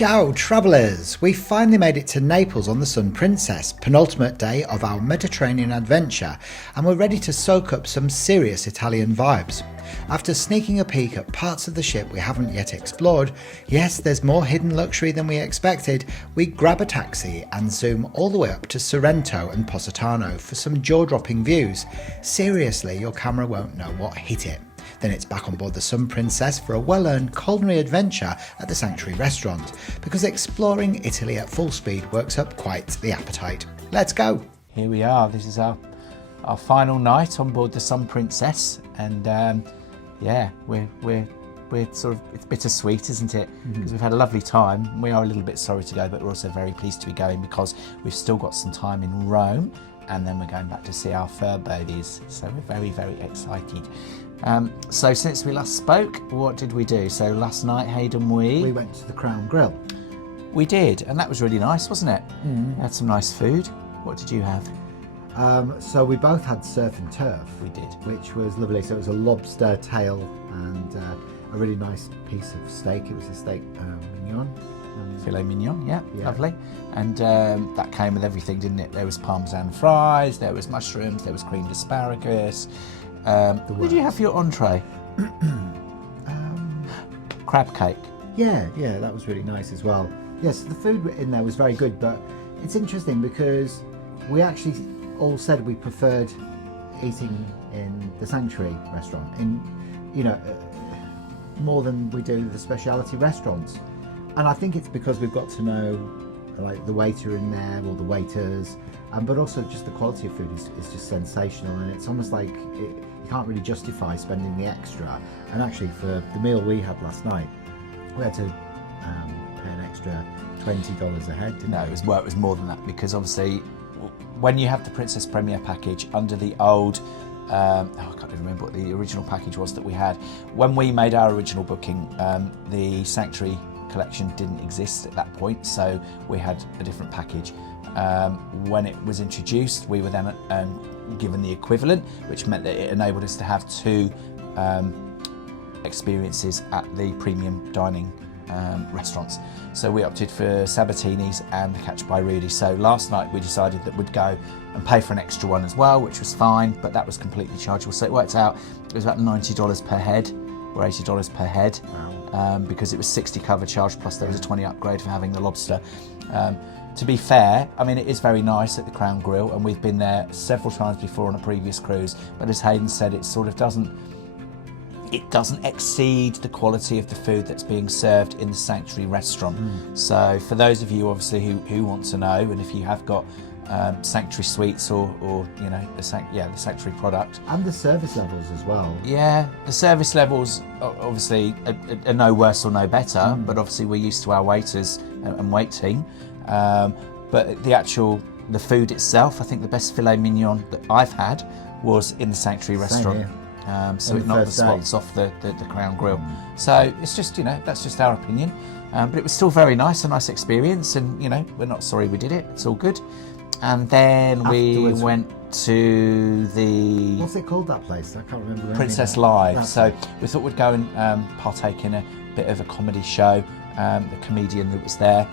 Ciao travellers! We finally made it to Naples on the Sun Princess, penultimate day of our Mediterranean adventure, and we're ready to soak up some serious Italian vibes. After sneaking a peek at parts of the ship we haven't yet explored, yes, there's more hidden luxury than we expected, we grab a taxi and zoom all the way up to Sorrento and Positano for some jaw-dropping views. Seriously, your camera won't know what hit it. Then it's back on board the Sun Princess for a well-earned culinary adventure at the Sanctuary restaurant, because exploring Italy at full speed works up quite the appetite. Let's go! Here we are. This is our final night on board the Sun Princess, and yeah, we're sort of, it's bittersweet, isn't it? Because we've had a lovely time. We are a little bit sorry to go, but we're also very pleased to be going because we've still got some time in Rome, and then we're going back to see our fur babies. So we're very, very excited. So since we last spoke, what did we do? So last night, Hayden, we went to the Crown Grill. We did, and that was really nice, wasn't it? We had some nice food. What did you have? So we both had surf and turf. We did. Which was lovely. So it was a lobster tail and a really nice piece of steak. It was a steak mignon. Filet mignon, yeah, lovely. And that came with everything, didn't it? There was parmesan fries, there was mushrooms, there was creamed asparagus. What did you have for your entree? Crab cake. Yeah, that was really nice as well. Yes, the food in there was very good, but it's interesting because we actually all said we preferred eating in the Sanctuary restaurant, more than we do the specialty restaurants. And I think it's because we've got to know like the waiter in there or the waiters, but also just the quality of food is just sensational, and it's almost like you can't really justify spending the extra. And actually for the meal we had last night, we had to pay an extra $20 a head, didn't we? It was more than that, because obviously when you have the Princess Premier package under the old, I can't even remember what the original package was that we had. When we made our original booking, the Sanctuary collection didn't exist at that point, so we had a different package. When it was introduced, we were then given the equivalent, which meant that it enabled us to have two experiences at the premium dining restaurants. So we opted for Sabatini's and the Catch by Rudy. So last night we decided that we'd go and pay for an extra one as well, which was fine, but that was completely chargeable. So it worked out, it was about $90 per head or $80 per head. Wow. Because it was 60 cover charge, plus there was a 20 upgrade for having the lobster. To be fair, I mean, it is very nice at the Crown Grill, and we've been there several times before on a previous cruise, but as Hayden said, it sort of doesn't exceed the quality of the food that's being served in the Sanctuary restaurant. So for those of you obviously who want to know, and if you have got Sanctuary sweets or the Sanctuary product, and the service levels as well. Yeah, the service levels obviously are no worse or no better, but obviously we're used to our waiters and wait team. But the food itself, I think the best filet mignon that I've had was in the Sanctuary restaurant. So it knocked the spots off the Crown Grill. So it's just, that's just our opinion. But it was still very nice, a nice experience, and we're not sorry we did it. It's all good. And then we went to the... What's it called, that place? I can't remember. Princess Live. So we thought we'd go and partake in a bit of a comedy show. The comedian that was there.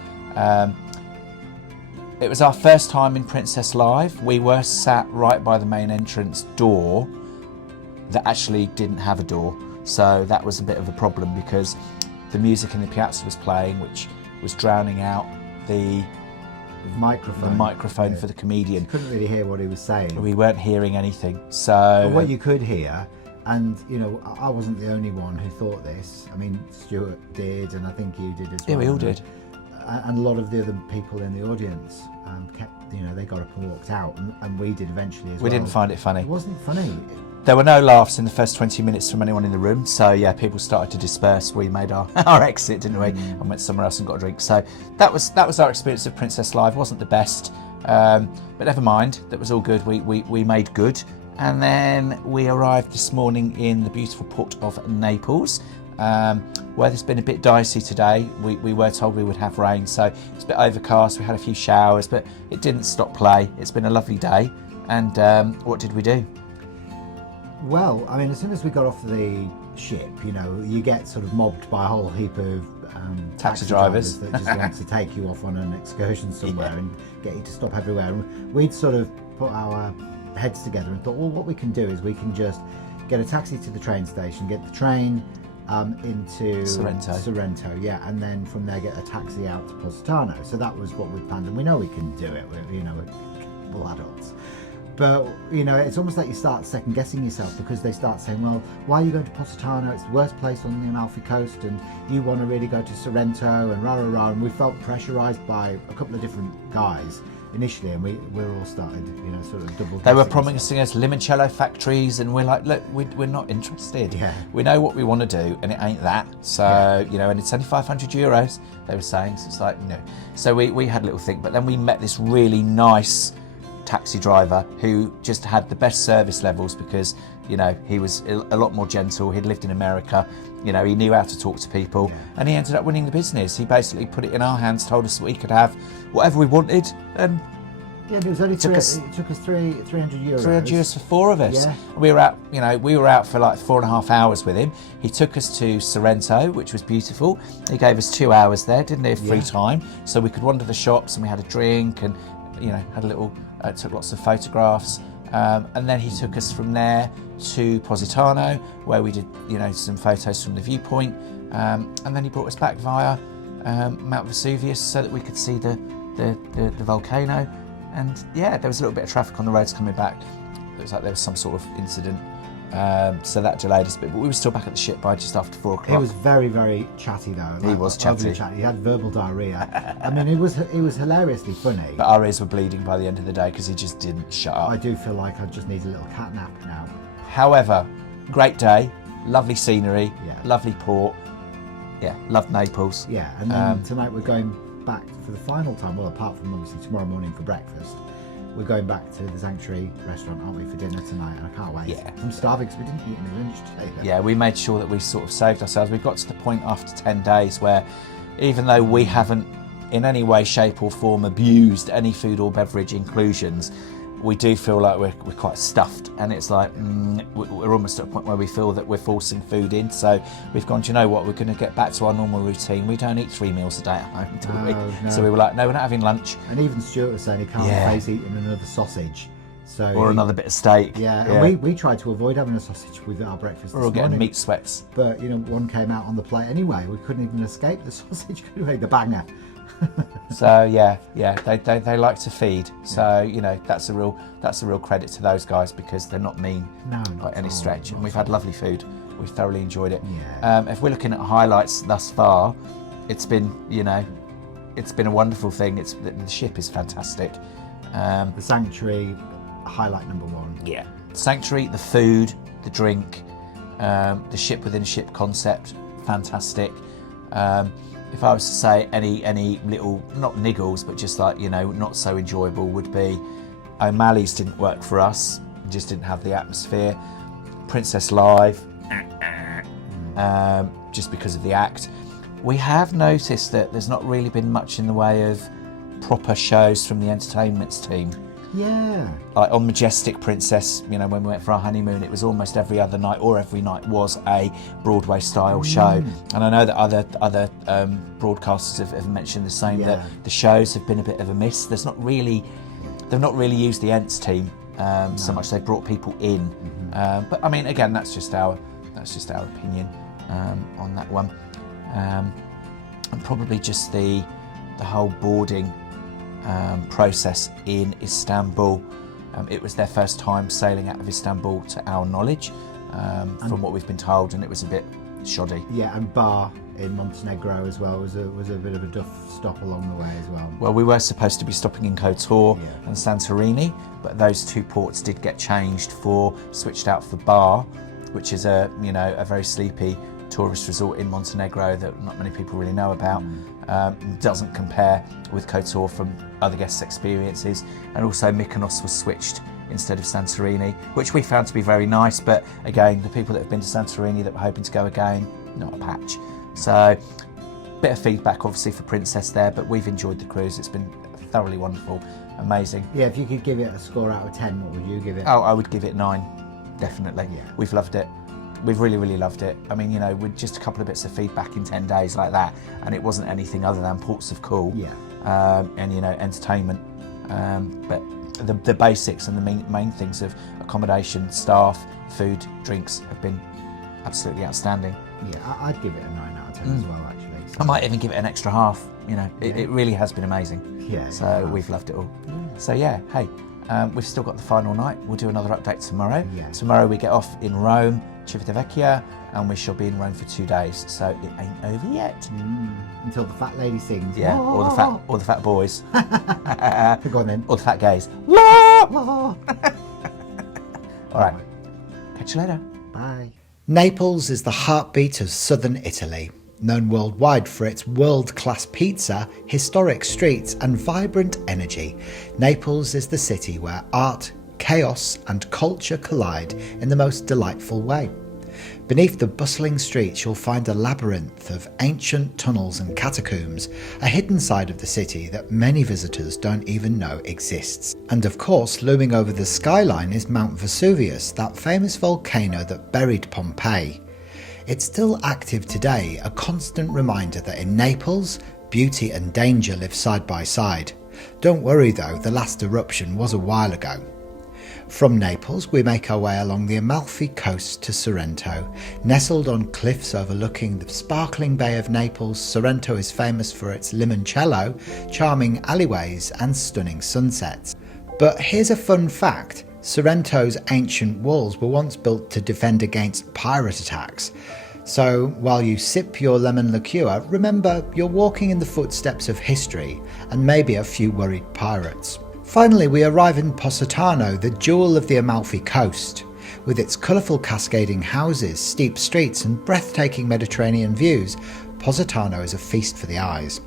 It was our first time in Princess Live. We were sat right by the main entrance door that actually didn't have a door. So that was a bit of a problem, because the music in the piazza was playing, which was drowning out the microphone for the comedian. You couldn't really hear what he was saying. We weren't hearing anything. So but what you could hear, and I wasn't the only one who thought this. I mean, Stuart did, and I think you did as well. Yeah, we all did. And a lot of the other people in the audience they got up and walked out, and we did eventually as well. We didn't find it funny. It wasn't funny. There were no laughs in the first 20 minutes from anyone in the room, so yeah, people started to disperse. We made our exit, didn't we? And went somewhere else and got a drink. So that was our experience of Princess Live. Wasn't the best, but never mind. That was all good. We made good, and then we arrived this morning in the beautiful port of Naples. Weather's been a bit dicey today. We were told we would have rain, so it's a bit overcast. We had a few showers, but it didn't stop play. It's been a lovely day. And what did we do? Well, I mean, as soon as we got off the ship, you get sort of mobbed by a whole heap of taxi drivers that just want to take you off on an excursion somewhere and get you to stop everywhere. And we'd sort of put our heads together and thought, well, what we can do is we can just get a taxi to the train station, get the train into Sorrento, yeah, and then from there get a taxi out to Positano. So that was what we planned, and we know we can do it. We're capable adults. But, it's almost like you start second guessing yourself, because they start saying, well, why are you going to Positano? It's the worst place on the Amalfi Coast, and you want to really go to Sorrento, and rah. And we felt pressurised by a couple of different guys initially, and we're all started, sort of double. They were promising us limoncello factories, and we're like, look, we're not interested. Yeah. We know what we want to do, and it ain't that. So, and it's only €500, they were saying. So it's like, So we had a little think, but then we met this really nice taxi driver who just had the best service levels, because he was a lot more gentle. He'd lived in America, he knew how to talk to people, and he ended up winning the business. He basically put it in our hands, told us that we could have whatever we wanted, and it was only it took us €300. €300 for four of us. Yeah. We were out for like 4.5 hours with him. He took us to Sorrento, which was beautiful. He gave us 2 hours there, didn't he, of free time, so we could wander the shops, and we had a drink, and had a little, took lots of photographs, and then he took us from there to Positano, where we did, some photos from the viewpoint, and then he brought us back via Mount Vesuvius so that we could see the volcano. And there was a little bit of traffic on the roads coming back. It was like there was some sort of incident, so that delayed us a bit, but we were still back at the ship by just after 4 o'clock. He was very, very chatty though. He was chatty. He had verbal diarrhea. I mean, it was hilariously funny. But our ears were bleeding by the end of the day because he just didn't shut up. I do feel like I just need a little cat nap now. However, great day, lovely scenery, Yeah. lovely port. Loved Naples. Yeah, and then tonight we're going back for the final time. Well, apart from obviously tomorrow morning for breakfast, we're going back to the Sanctuary restaurant, aren't we, for dinner tonight? And I can't wait. Yeah. I'm starving because we didn't eat any lunch today. Though. Yeah, we made sure that we sort of saved ourselves. We got to the point after 10 days where, even though we haven't in any way, shape or form abused any food or beverage inclusions, we do feel like we're quite stuffed, and it's like we're almost at a point where we feel that we're forcing food in. So we've gone, do you know what, we're going to get back to our normal routine. We don't eat 3 meals a day at home, do we? No. So we were like, no, we're not having lunch. And even Stuart was saying he can't face eating another sausage. Or another bit of steak. And we tried to avoid having a sausage with our breakfast. We're all getting meat sweats. But one came out on the plate anyway. We couldn't even escape the sausage, could we? The banger. So they like to feed. So that's a real credit to those guys, because they're not mean by any stretch. And we've had lovely food. We've thoroughly enjoyed it. Yeah. If we're looking at highlights thus far, it's been a wonderful thing. The ship is fantastic. The Sanctuary, highlight number 1. Yeah. Sanctuary, the food, the drink, the ship within a ship concept, fantastic. If I was to say any little, not niggles, but just like, not so enjoyable, would be O'Malley's didn't work for us, just didn't have the atmosphere. Princess Live, just because of the act. We have noticed that there's not really been much in the way of proper shows from the entertainments team. Yeah. Like on Majestic Princess, when we went for our honeymoon, it was almost every other night, or every night was a Broadway style show. And I know that other broadcasters have mentioned the same, that the shows have been a bit of a miss. They've not really used the Ents team so much. They've brought people in, but I mean, again, that's just our opinion on that one, and probably just the whole boarding process in Istanbul. It was their first time sailing out of Istanbul, to our knowledge, from what we've been told, and it was a bit shoddy. Yeah, and Bar in Montenegro as well was a bit of a duff stop along the way as well. Well, we were supposed to be stopping in Kotor and Santorini, but those 2 ports did get switched out for Bar, which is a very sleepy tourist resort in Montenegro that not many people really know about. Doesn't compare with Kotor from other guests' experiences, and also Mykonos was switched instead of Santorini, which we found to be very nice, but again, the people that have been to Santorini that were hoping to go again, not a patch. So bit of feedback obviously for Princess there, but we've enjoyed the cruise. It's been thoroughly wonderful, amazing. Yeah, if you could give it a score out of 10, what would you give it? Oh, I would give it 9, definitely. We've loved it. we've really loved it. I mean, you know, with just a couple of bits of feedback in 10 days like that, and it wasn't anything other than ports of call, and you know, entertainment. But the basics and the main things of accommodation, staff, food, drinks have been absolutely outstanding. Yeah, I'd give it a 9 out of 10 as well, actually. So. I might even give it an extra half. You know, it really has been amazing. Yeah. So we've loved it all. So yeah, hey, we've still got the final night. We'll do another update tomorrow. Yeah. Tomorrow we get off in Rome, Civitavecchia, and we shall be in Rome for 2 days. So it ain't over yet. Until the fat lady sings. Yeah, or the fat boys. Go on then. Or the fat gays. All right. Catch you later. Bye. Naples is the heartbeat of southern Italy. Known worldwide for its world-class pizza, historic streets and vibrant energy, Naples is the city where art, chaos and culture collide in the most delightful way. Beneath the bustling streets you'll find a labyrinth of ancient tunnels and catacombs, a hidden side of the city that many visitors don't even know exists. And of course, looming over the skyline is Mount Vesuvius, that famous volcano that buried Pompeii. It's still active today, a constant reminder that in Naples, beauty and danger live side by side. Don't worry though, the last eruption was a while ago. From Naples, we make our way along the Amalfi Coast to Sorrento. Nestled on cliffs overlooking the sparkling Bay of Naples, Sorrento is famous for its limoncello, charming alleyways and stunning sunsets. But here's a fun fact. Sorrento's ancient walls were once built to defend against pirate attacks. So while you sip your lemon liqueur, remember you're walking in the footsteps of history and maybe a few worried pirates. Finally, we arrive in Positano, the jewel of the Amalfi Coast. With its colourful cascading houses, steep streets and breathtaking Mediterranean views, Positano is a feast for the eyes.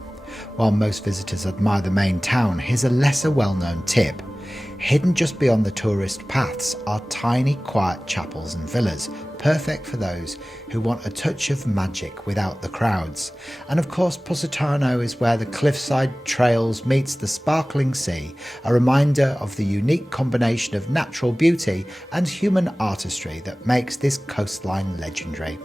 While most visitors admire the main town, here's a lesser well-known tip. Hidden just beyond the tourist paths are tiny, quiet chapels and villas, perfect for those who want a touch of magic without the crowds. And of course, Positano is where the cliffside trails meets the sparkling sea, a reminder of the unique combination of natural beauty and human artistry that makes this coastline legendary.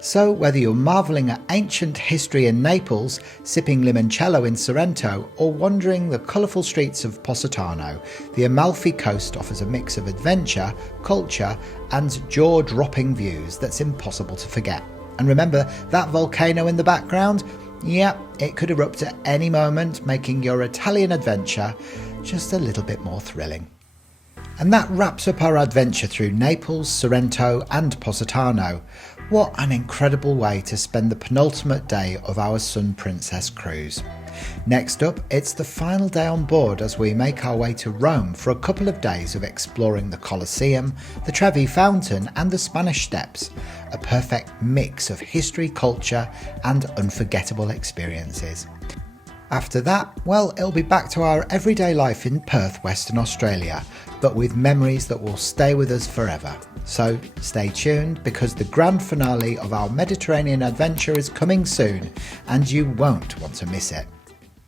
So whether you're marvelling at ancient history in Naples, sipping limoncello in Sorrento, or wandering the colourful streets of Positano, the Amalfi Coast offers a mix of adventure, culture and jaw-dropping views that's impossible to forget. And remember that volcano in the background? Yeah, it could erupt at any moment, making your Italian adventure just a little bit more thrilling. And that wraps up our adventure through Naples, Sorrento and Positano. What an incredible way to spend the penultimate day of our Sun Princess cruise. Next up, it's the final day on board as we make our way to Rome for a couple of days of exploring the Colosseum, the Trevi Fountain and the Spanish Steps. A perfect mix of history, culture and unforgettable experiences. After that, well, it'll be back to our everyday life in Perth, Western Australia, but with memories that will stay with us forever. So stay tuned because the grand finale of our Mediterranean adventure is coming soon and you won't want to miss it.